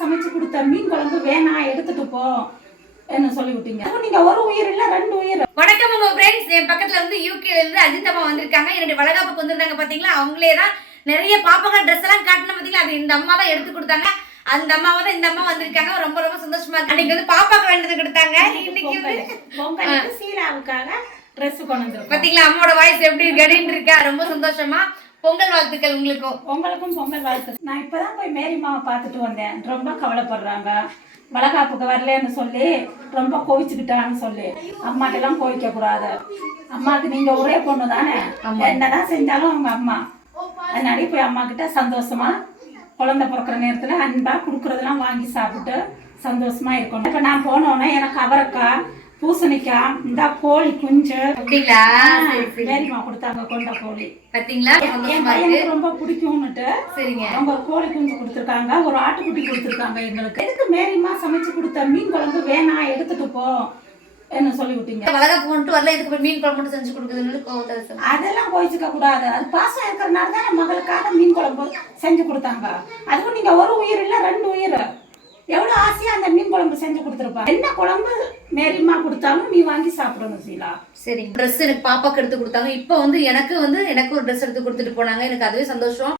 சமைச்சு கொடுத்த மீன் குழம்பு வேணாம் எடுத்துட்டு போ என்ன சொல்லி விட்டீங்க. நீங்க ஒரு உயிர் இல்ல 2 உயிர். வணக்கம் உங்க ஃப்ரெண்ட்ஸ். என் பக்கத்துல வந்து யூகேல இருந்து அஜித் அம்மா வந்திருக்காங்க. என்னுடைய வளகாப்புக்கு வந்திருந்தாங்க பாத்தீங்களா. அவங்களே தான் நிறைய பாப்பாங்க ட்ரெஸ் எல்லாம் காட்டின பாத்தீங்களா. அது இந்த அம்மா தான் எடுத்து கொடுத்தாங்க. அந்த அம்மாவை தான் இந்த அம்மா வந்திருக்காங்க. ரொம்ப ரொம்ப சந்தோஷமா இருக்கு. அன்னைக்கு வந்து பாப்பாக்கு வேண்டது கொடுத்தாங்க. இன்னைக்கு வந்து பொங்கலுக்கு சீலாவுக்காக ட்ரெஸ் கொண்டு வந்திருக்கோம். பாத்தீங்களா அம்மாவோட வாய்ஸ் எப்படி கடின்னு இருக்கா. ரொம்ப சந்தோஷமா. பொங்கல் வாழ்த்துக்கள் உங்களுக்கும் பொங்கல் வாழ்த்து. நான் இப்பதான் போய் மேரிமாவை பார்த்துட்டு வந்தேன். ரொம்ப கவலைப்படுறாங்க. வளகாப்புக்கு வரலன்னு சொல்லி ரொம்ப கோவிச்சுக்கிட்டான்னு சொல்லி. அம்மாட்டெல்லாம் கோவிக்க கூடாது. அம்மாவுக்கு நீங்க ஒரே பொண்ணு தானே, என்னதான் செஞ்சாலும் அவங்க அம்மா. அதனால போய் அம்மா கிட்ட சந்தோஷமா குழந்தை பிறக்கிற நேரத்துல அன்பா கொடுக்கறதெல்லாம் வாங்கி சாப்பிட்டு சந்தோஷமா இருக்கணும். இப்ப நான் போனோன்னே எனக்கு அவரைக்காய், பூசணிக்காய், இந்த கோழி குஞ்சு மேரிமா கொடுத்தாங்க. கொண்ட கோழி பாத்தீங்களா என் பையனுக்கு ரொம்ப பிடிக்கும்னுட்டு சரிங்க அவங்க ஒரு கோழி குஞ்சு கொடுத்துருக்காங்க, ஒரு ஆட்டுக்குட்டி கொடுத்துருக்காங்க எங்களுக்கு. எதுக்கு மேரிமா சமைச்சு கொடுத்த மீன் குழம்பு வேணாம் எடுத்துட்டு போ என்ன சொல்லி விட்டீங்க. வளகாப்பு கொண்டு வரல, இதுக்கு மீன் குழம்பு மட்டும் செஞ்சு கொடுக்குதுன்னு அதெல்லாம் கோயிச்சுக்க கூடாது. அது பாசம் இருக்கிறனால தான் என் மகளுக்காக மீன் குழம்பு செஞ்சு கொடுத்தாங்க. அதுவும் நீங்க ஒரு உயிர் இல்ல 2 உயிர். எவ்வளவு ஆசையா அந்த மீன் குழம்பு செஞ்சு கொடுத்துருப்பாங்க. என்ன குழம்பு மேரிமா கொடுத்தாலும் நீ வாங்கி சாப்பிடணும் சீலா. சரி, ட்ரெஸ் எனக்கு பாப்பாக்கு எடுத்து கொடுத்தாங்க. இப்போ வந்து எனக்கு ஒரு ட்ரெஸ் எடுத்து கொடுத்துட்டு போனாங்க. எனக்கு அதுவே சந்தோஷம்.